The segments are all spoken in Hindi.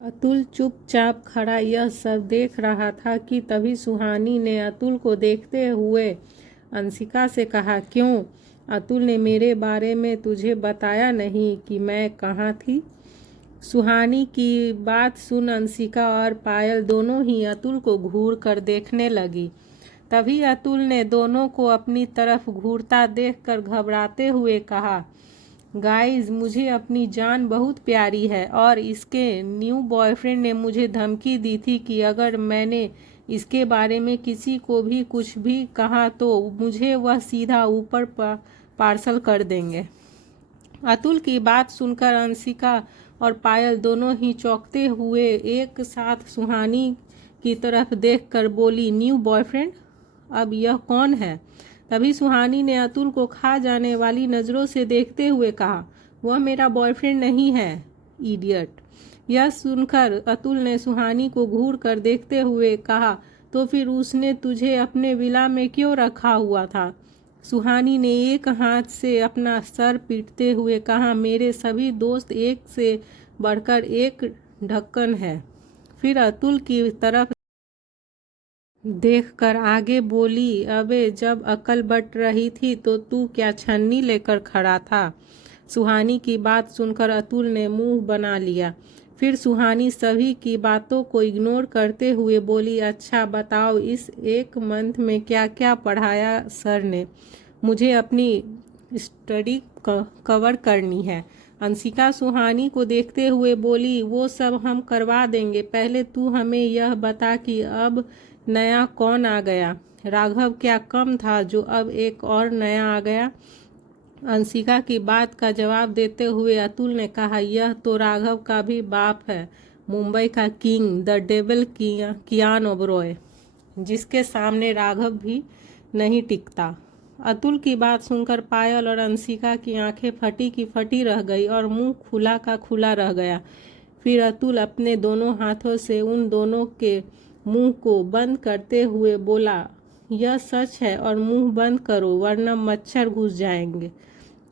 अतुल चुपचाप खड़ा यह सब देख रहा था कि तभी सुहानी ने अतुल को देखते हुए अंशिका से कहा, क्यों अतुल ने मेरे बारे में तुझे बताया नहीं कि मैं कहाँ थी? सुहानी की बात सुन अंशिका और पायल दोनों ही अतुल को घूर कर देखने लगी। तभी अतुल ने दोनों को अपनी तरफ घूरता देखकर घबराते हुए कहा, गाइस, मुझे अपनी जान बहुत प्यारी है और इसके न्यू बॉयफ्रेंड ने मुझे धमकी दी थी कि अगर मैंने इसके बारे में किसी को भी कुछ भी कहा तो मुझे वह सीधा ऊपर पार्सल कर देंगे। अतुल की बात सुनकर अंशिका और पायल दोनों ही चौंकते हुए एक साथ सुहानी की तरफ देखकर बोली, न्यू बॉयफ्रेंड? अब यह कौन है? तभी सुहानी ने अतुल को खा जाने वाली नज़रों से देखते हुए कहा, वह मेरा बॉयफ्रेंड नहीं है, इडियट। यह सुनकर अतुल ने सुहानी को घूर कर देखते हुए कहा, तो फिर उसने तुझे अपने विला में क्यों रखा हुआ था? सुहानी ने एक हाथ से अपना सर पीटते हुए कहा, मेरे सभी दोस्त एक से बढ़कर एक ढक्कन है। फिर अतुल की तरफ देखकर आगे बोली, अबे जब अकल बट रही थी तो तू क्या छन्नी लेकर खड़ा था? सुहानी की बात सुनकर अतुल ने मुंह बना लिया। फिर सुहानी सभी की बातों को इग्नोर करते हुए बोली, अच्छा बताओ इस एक मंथ में क्या क्या पढ़ाया सर ने? मुझे अपनी स्टडी कवर करनी है। अंशिका सुहानी को देखते हुए बोली, वो सब हम करवा देंगे, पहले तू हमें यह बता कि अब नया कौन आ गया? राघव क्या कम था जो अब एक और नया आ गया? अंशिका की बात का जवाब देते हुए अतुल ने कहा, यह तो राघव का भी बाप है, मुंबई का किंग, द डेविल कियान ओबरॉय, जिसके सामने राघव भी नहीं टिकता। अतुल की बात सुनकर पायल और अंशिका की आंखें फटी की फटी रह गई और मुंह खुला का खुला रह गया। फिर अतुल अपने दोनों हाथों से उन दोनों के मुंह को बंद करते हुए बोला, यह सच है और मुंह बंद करो वरना मच्छर घुस जाएंगे।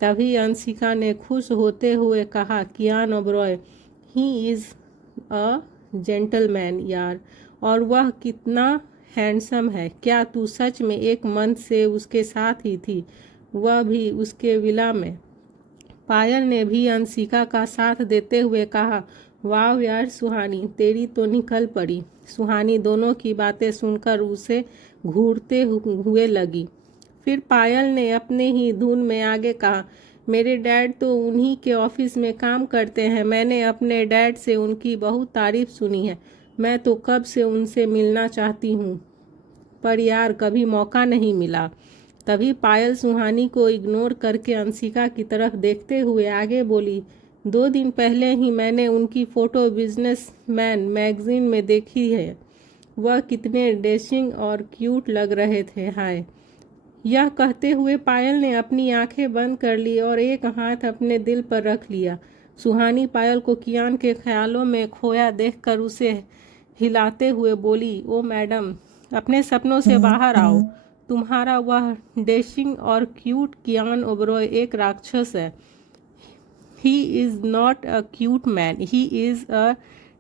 तभी अंशिका ने खुश होते हुए कहा, Kiyan Oberoi, he is a gentleman यार, और वह कितना हैंडसम है। क्या तू सच में एक मंथ से उसके साथ ही थी, वह भी उसके विला में? पायल ने भी अंशिका का साथ देते हुए कहा, वाह यार सुहानी, तेरी तो निकल पड़ी। सुहानी दोनों की बातें सुनकर उसे घूरते हुए लगी। फिर पायल ने अपने ही धुन में आगे कहा, मेरे डैड तो उन्हीं के ऑफिस में काम करते हैं, मैंने अपने डैड से उनकी बहुत तारीफ सुनी है, मैं तो कब से उनसे मिलना चाहती हूँ पर यार कभी मौका नहीं मिला। तभी पायल सुहानी को इग्नोर करके अंशिका की तरफ देखते हुए आगे बोली, 2 दिन पहले ही मैंने उनकी फ़ोटो बिजनेस मैन मैगजीन में देखी है, वह कितने डैशिंग और क्यूट लग रहे थे, हाय। यह कहते हुए पायल ने अपनी आंखें बंद कर ली और एक हाथ अपने दिल पर रख लिया। सुहानी पायल को कियान के ख्यालों में खोया देखकर उसे हिलाते हुए बोली, ओ मैडम, अपने सपनों से बाहर आओ, तुम्हारा वह डैशिंग और क्यूट कियान ओबरॉय एक राक्षस है। He is not a cute man, he is a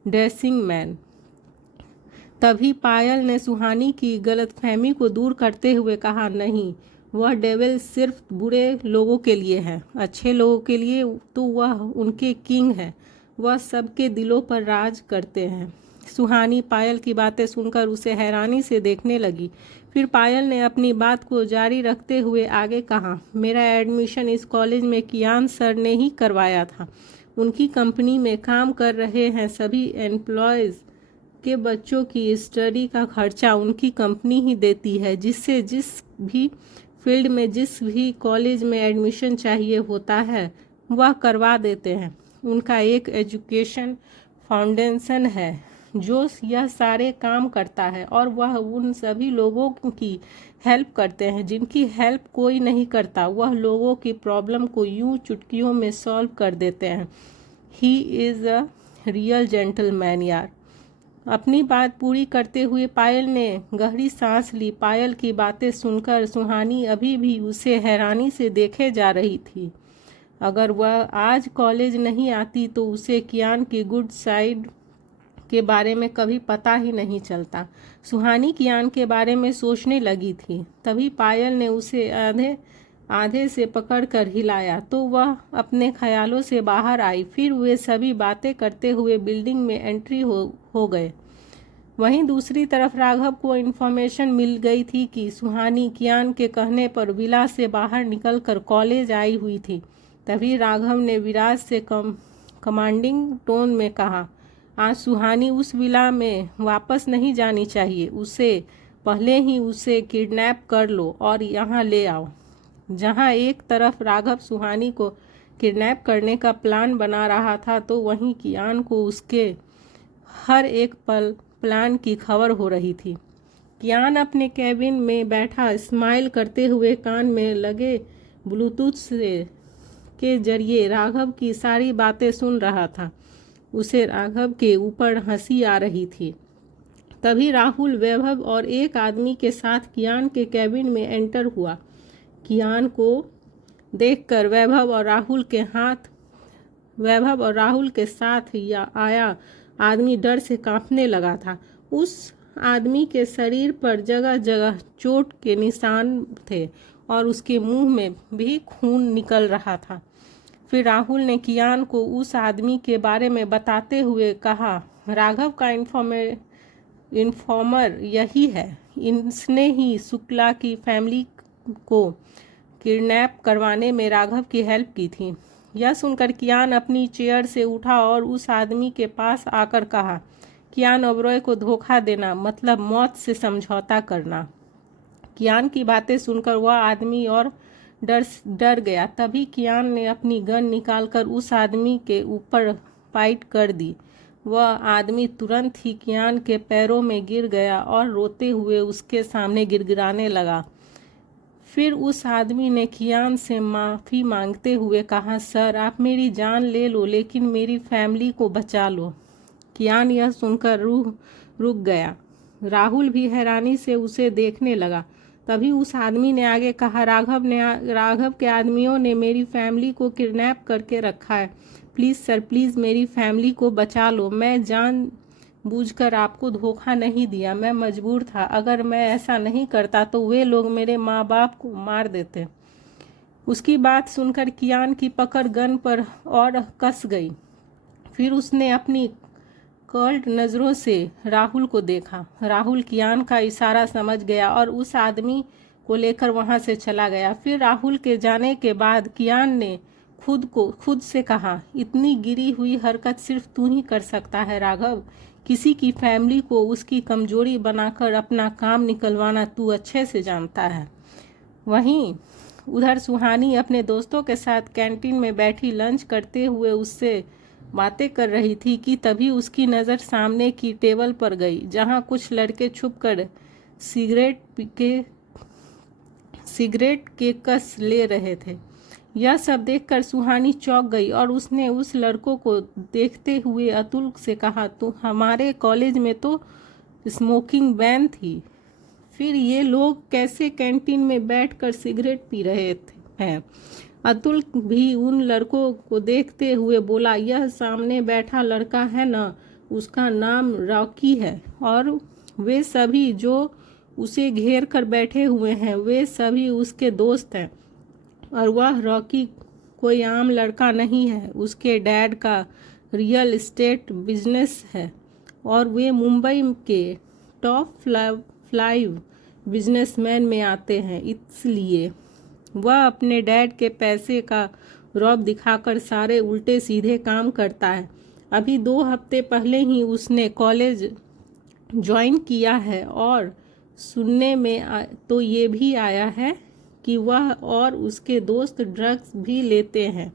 dashing man. तभी पायल ने सुहानी की गलतफहमी को दूर करते हुए कहा, नहीं, वह डेविल सिर्फ बुरे लोगों के लिए है, अच्छे लोगों के लिए तो वह उनके किंग है, वह सबके दिलों पर राज करते हैं। सुहानी पायल की बातें सुनकर उसे हैरानी से देखने लगी। फिर पायल ने अपनी बात को जारी रखते हुए आगे कहा, मेरा एडमिशन इस कॉलेज में कियान सर ने ही करवाया था, उनकी कंपनी में काम कर रहे हैं सभी एम्प्लॉयज़ के बच्चों की स्टडी का खर्चा उनकी कंपनी ही देती है, जिससे जिस भी फील्ड में जिस भी कॉलेज में एडमिशन चाहिए होता है वह करवा देते हैं। उनका एक एजुकेशन फाउंडेशन है जो यह सारे काम करता है और वह उन सभी लोगों की हेल्प करते हैं जिनकी हेल्प कोई नहीं करता, वह लोगों की प्रॉब्लम को यूं चुटकियों में सॉल्व कर देते हैं। ही इज़ अ रियल जेंटलमैन यार। अपनी बात पूरी करते हुए पायल ने गहरी सांस ली। पायल की बातें सुनकर सुहानी अभी भी उसे हैरानी से देखे जा रही थी। अगर वह आज कॉलेज नहीं आती तो उसे कियान की गुड साइड के बारे में कभी पता ही नहीं चलता। सुहानी कियान के बारे में सोचने लगी थी, तभी पायल ने उसे आधे आधे से पकड़कर हिलाया तो वह अपने ख्यालों से बाहर आई। फिर वे सभी बातें करते हुए बिल्डिंग में एंट्री हो गए। वहीं दूसरी तरफ राघव को इन्फॉर्मेशन मिल गई थी कि सुहानी कियान के कहने पर विला से बाहर निकलकर कॉलेज आई हुई थी। तभी राघव ने विराज से कमांडिंग टोन में कहा, आज सुहानी उस विला में वापस नहीं जानी चाहिए, उसे पहले ही उसे किडनैप कर लो और यहाँ ले आओ। जहाँ एक तरफ राघव सुहानी को किडनैप करने का प्लान बना रहा था तो वहीं कियान को उसके हर एक प्लान की खबर हो रही थी। कियान अपने कैबिन में बैठा स्माइल करते हुए कान में लगे ब्लूटूथ के जरिए राघव की सारी बातें सुन रहा था। उसे राघव के ऊपर हंसी आ रही थी। तभी राहुल, वैभव और एक आदमी के साथ कियान के कैबिन में एंटर हुआ। कियान को देखकर वैभव और राहुल के साथ आया आदमी डर से कांपने लगा था। उस आदमी के शरीर पर जगह जगह चोट के निशान थे और उसके मुंह में भी खून निकल रहा था। फिर राहुल ने कियान को उस आदमी के बारे में बताते हुए कहा, राघव का इन्फॉर्मर यही है, इसने ही शुक्ला की फैमिली को किडनैप करवाने में राघव की हेल्प की थी। यह सुनकर कियान अपनी चेयर से उठा और उस आदमी के पास आकर कहा, कियान ओबरॉय को धोखा देना मतलब मौत से समझौता करना। कियान की बातें सुनकर वह आदमी और डर गया। तभी कियान ने अपनी गन निकालकर उस आदमी के ऊपर फाइट कर दी। वह आदमी तुरंत ही कियान के पैरों में गिर गया और रोते हुए उसके सामने गिड़गिड़ाने लगा। फिर उस आदमी ने कियान से माफ़ी मांगते हुए कहा, सर आप मेरी जान ले लो लेकिन मेरी फैमिली को बचा लो। कियान यह सुनकर रुक गया। राहुल भी हैरानी से उसे देखने लगा। तभी उस आदमी ने आगे कहा, राघव के आदमियों ने मेरी फैमिली को किडनैप करके रखा है। प्लीज़ सर, प्लीज़ मेरी फैमिली को बचा लो। मैं जानबूझकर आपको धोखा नहीं दिया, मैं मजबूर था। अगर मैं ऐसा नहीं करता तो वे लोग मेरे माँ बाप को मार देते। उसकी बात सुनकर कियान की पकड़ गन पर और कस गई। फिर उसने अपनी कर्ल्ड नज़रों से राहुल को देखा। राहुल कियान का इशारा समझ गया और उस आदमी को लेकर वहां से चला गया। फिर राहुल के जाने के बाद कियान ने खुद से कहा, इतनी गिरी हुई हरकत सिर्फ तू ही कर सकता है राघव। किसी की फैमिली को उसकी कमजोरी बनाकर अपना काम निकलवाना तू अच्छे से जानता है। वहीं उधर सुहानी अपने दोस्तों के साथ कैंटीन में बैठी लंच करते हुए उससे बातें कर रही थी कि तभी उसकी नज़र सामने की टेबल पर गई जहां कुछ लड़के छुपकर सिगरेट के कस ले रहे थे। यह सब देखकर सुहानी चौंक गई और उसने उस लड़कों को देखते हुए अतुल से कहा, तो हमारे कॉलेज में तो स्मोकिंग बैन थी, फिर ये लोग कैसे कैंटीन में बैठकर सिगरेट पी रहे हैं। अतुल भी उन लड़कों को देखते हुए बोला, यह सामने बैठा लड़का है ना, उसका नाम रॉकी है और वे सभी जो उसे घेर कर बैठे हुए हैं वे सभी उसके दोस्त हैं। और वह रॉकी कोई आम लड़का नहीं है, उसके डैड का रियल एस्टेट बिजनेस है और वे मुंबई के टॉप 5 बिजनेसमैन में आते हैं। इसलिए वह अपने डैड के पैसे का रौब दिखाकर सारे उल्टे सीधे काम करता है। अभी 2 हफ्ते पहले ही उसने कॉलेज ज्वाइन किया है और सुनने में तो ये भी आया है कि वह और उसके दोस्त ड्रग्स भी लेते हैं।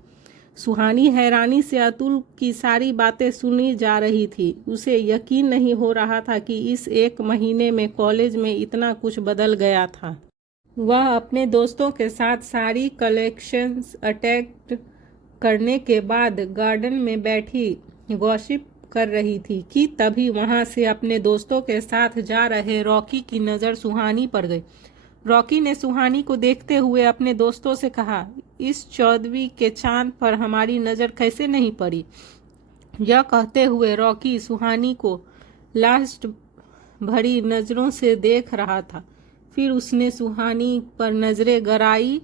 सुहानी हैरानी से अतुल की सारी बातें सुनी जा रही थी। उसे यकीन नहीं हो रहा था कि इस 1 महीने में कॉलेज में इतना कुछ बदल गया था। वह अपने दोस्तों के साथ सारी कलेक्शंस अटैक करने के बाद गार्डन में बैठी गॉसिप कर रही थी कि तभी वहां से अपने दोस्तों के साथ जा रहे रॉकी की नज़र सुहानी पर गई। रॉकी ने सुहानी को देखते हुए अपने दोस्तों से कहा, इस 14वीं के चांद पर हमारी नज़र कैसे नहीं पड़ी। यह कहते हुए रॉकी सुहानी को लास्ट भरी नजरों से देख रहा था। फिर उसने सुहानी पर नजरें गड़ाई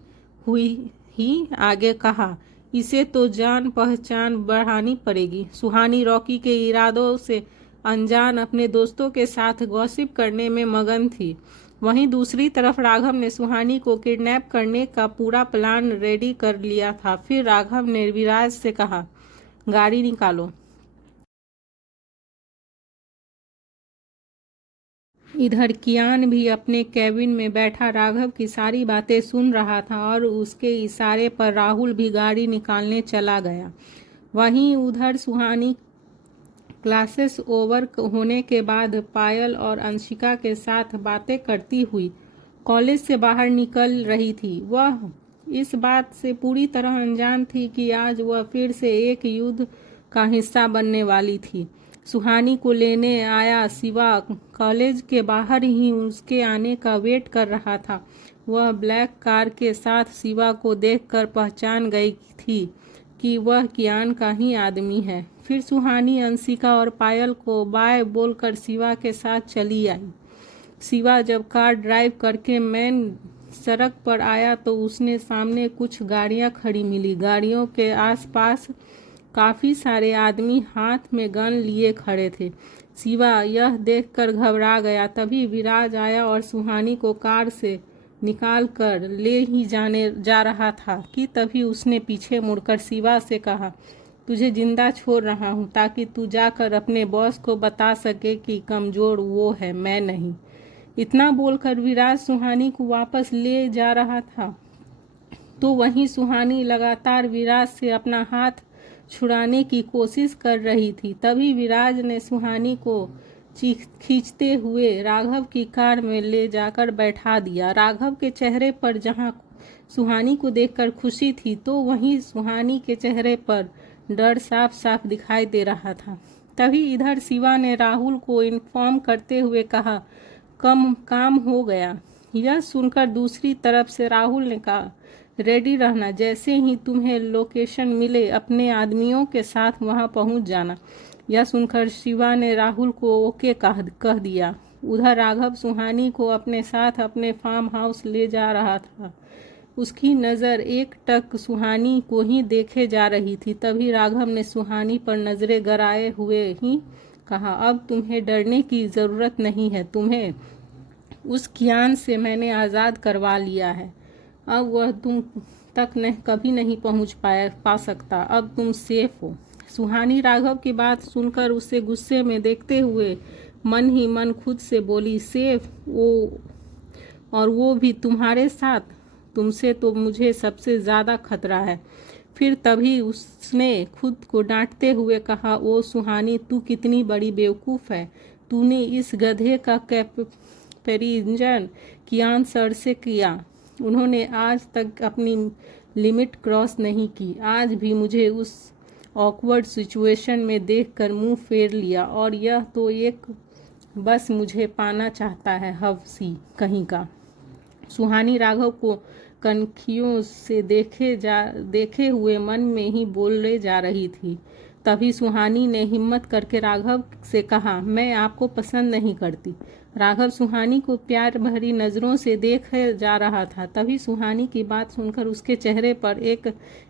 हुई ही आगे कहा, इसे तो जान पहचान बढ़ानी पड़ेगी। सुहानी रॉकी के इरादों से अनजान अपने दोस्तों के साथ गॉसिप करने में मगन थी। वहीं दूसरी तरफ राघव ने सुहानी को किडनैप करने का पूरा प्लान रेडी कर लिया था। फिर राघव ने विराज से कहा, गाड़ी निकालो। इधर कियान भी अपने कैबिन में बैठा राघव की सारी बातें सुन रहा था और उसके इशारे पर राहुल भी गाड़ी निकालने चला गया। वहीं उधर सुहानी क्लासेस ओवर होने के बाद पायल और अंशिका के साथ बातें करती हुई कॉलेज से बाहर निकल रही थी। वह इस बात से पूरी तरह अनजान थी कि आज वह फिर से एक युद्ध का हिस्सा बनने वाली थी। सुहानी को लेने आया शिवा कॉलेज के बाहर ही उसके आने का वेट कर रहा था। वह ब्लैक कार के साथ शिवा को देखकर पहचान गई थी कि वह कियान का ही आदमी है। फिर सुहानी अंशिका और पायल को बाय बोलकर शिवा के साथ चली आई। शिवा जब कार ड्राइव करके मेन सड़क पर आया तो उसने सामने कुछ गाड़ियां खड़ी मिली। गाड़ियों के आसपास काफ़ी सारे आदमी हाथ में गन लिए खड़े थे। शिवा यह देखकर घबरा गया। तभी विराज आया और सुहानी को कार से निकाल कर ले ही जा रहा था कि तभी उसने पीछे मुड़कर शिवा से कहा, तुझे जिंदा छोड़ रहा हूँ ताकि तू जाकर अपने बॉस को बता सके कि कमज़ोर वो है, मैं नहीं। इतना बोलकर विराज सुहानी को वापस ले जा रहा था तो वहीं सुहानी लगातार विराज से अपना हाथ छुड़ाने की कोशिश कर रही थी। तभी विराज ने सुहानी को खींचते हुए राघव की कार में ले जाकर बैठा दिया। राघव के चेहरे पर जहां सुहानी को देखकर खुशी थी तो वहीं सुहानी के चेहरे पर डर साफ साफ दिखाई दे रहा था। तभी इधर शिवा ने राहुल को इन्फॉर्म करते हुए कहा, काम हो गया। यह सुनकर दूसरी तरफ से राहुल ने कहा, रेडी रहना, जैसे ही तुम्हें लोकेशन मिले अपने आदमियों के साथ वहां पहुंच जाना। यह सुनकर शिवा ने राहुल को ओके कह दिया। उधर राघव सुहानी को अपने साथ अपने फार्म हाउस ले जा रहा था। उसकी नज़र एकटक सुहानी को ही देखे जा रही थी। तभी राघव ने सुहानी पर नज़रें गड़ाए हुए ही कहा, अब तुम्हें डरने की ज़रूरत नहीं है। तुम्हें उस कियान से मैंने आज़ाद करवा लिया है। अब वह तुम तक कभी नहीं पहुंच पा सकता। अब तुम सेफ हो। सुहानी राघव की बात सुनकर उसे गुस्से में देखते हुए मन ही मन खुद से बोली, सेफ? वो भी तुम्हारे साथ? तुमसे तो मुझे सबसे ज़्यादा खतरा है। फिर तभी उसने खुद को डांटते हुए कहा, ओ सुहानी, तू कितनी बड़ी बेवकूफ़ है। तूने इस गधे का कंपैरिजन कियान सर से किया। उन्होंने आज तक अपनी लिमिट क्रॉस नहीं की। आज भी मुझे उस ऑकवर्ड सिचुएशन में देखकर मुंह फेर लिया और यह तो एक बस मुझे पाना चाहता है, हवसी कहीं का। सुहानी राघव को कनखियों से देखे हुए मन में ही बोले जा रही थी। तभी सुहानी ने हिम्मत करके राघव से कहा, मैं आपको पसंद नहीं करती। राघव सुहानी को प्यार भरी नज़रों से देखे जा रहा था। तभी सुहानी की बात सुनकर उसके चेहरे पर एक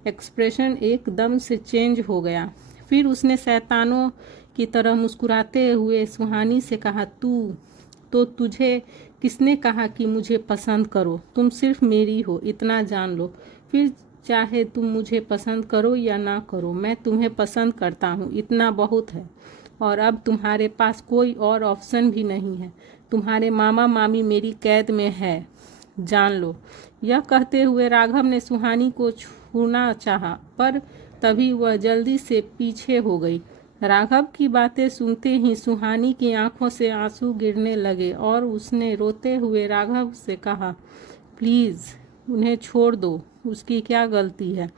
एक्सप्रेशन एकदम से चेंज हो गया। फिर उसने शैतानों की तरह मुस्कुराते हुए सुहानी से कहा, तुझे किसने कहा कि मुझे पसंद करो? तुम सिर्फ मेरी हो, इतना जान लो। फिर चाहे तुम मुझे पसंद करो या ना करो, मैं तुम्हें पसंद करता हूँ, इतना बहुत है। और अब तुम्हारे पास कोई और ऑप्शन भी नहीं है। तुम्हारे मामा मामी मेरी कैद में है, जान लो। यह कहते हुए राघव ने सुहानी को छूना चाहा, पर तभी वह जल्दी से पीछे हो गई। राघव की बातें सुनते ही सुहानी की आंखों से आंसू गिरने लगे और उसने रोते हुए राघव से कहा, प्लीज़ उन्हें छोड़ दो, उसकी क्या गलती है।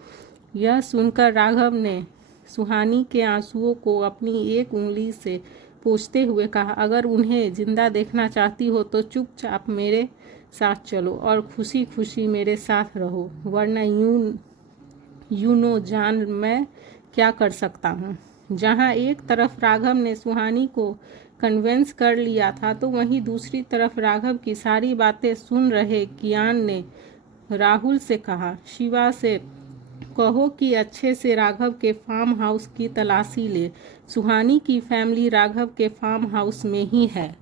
यह सुनकर राघव ने सुहानी के आंसुओं को अपनी एक उंगली से पोंछते हुए कहा, अगर उन्हें जिंदा देखना चाहती हो तो चुपचाप मेरे साथ चलो और खुशी खुशी मेरे साथ रहो, वरना यू नो जान मैं क्या कर सकता हूँ। जहाँ एक तरफ राघव ने सुहानी को कन्वेंस कर लिया था तो वहीं दूसरी तरफ राघव की सारी बातें सुन रहे कियान ने राहुल से कहा, शिवा से कहो कि अच्छे से राघव के फार्म हाउस की तलाशी ले। सुहानी की फैमिली राघव के फार्म हाउस में ही है।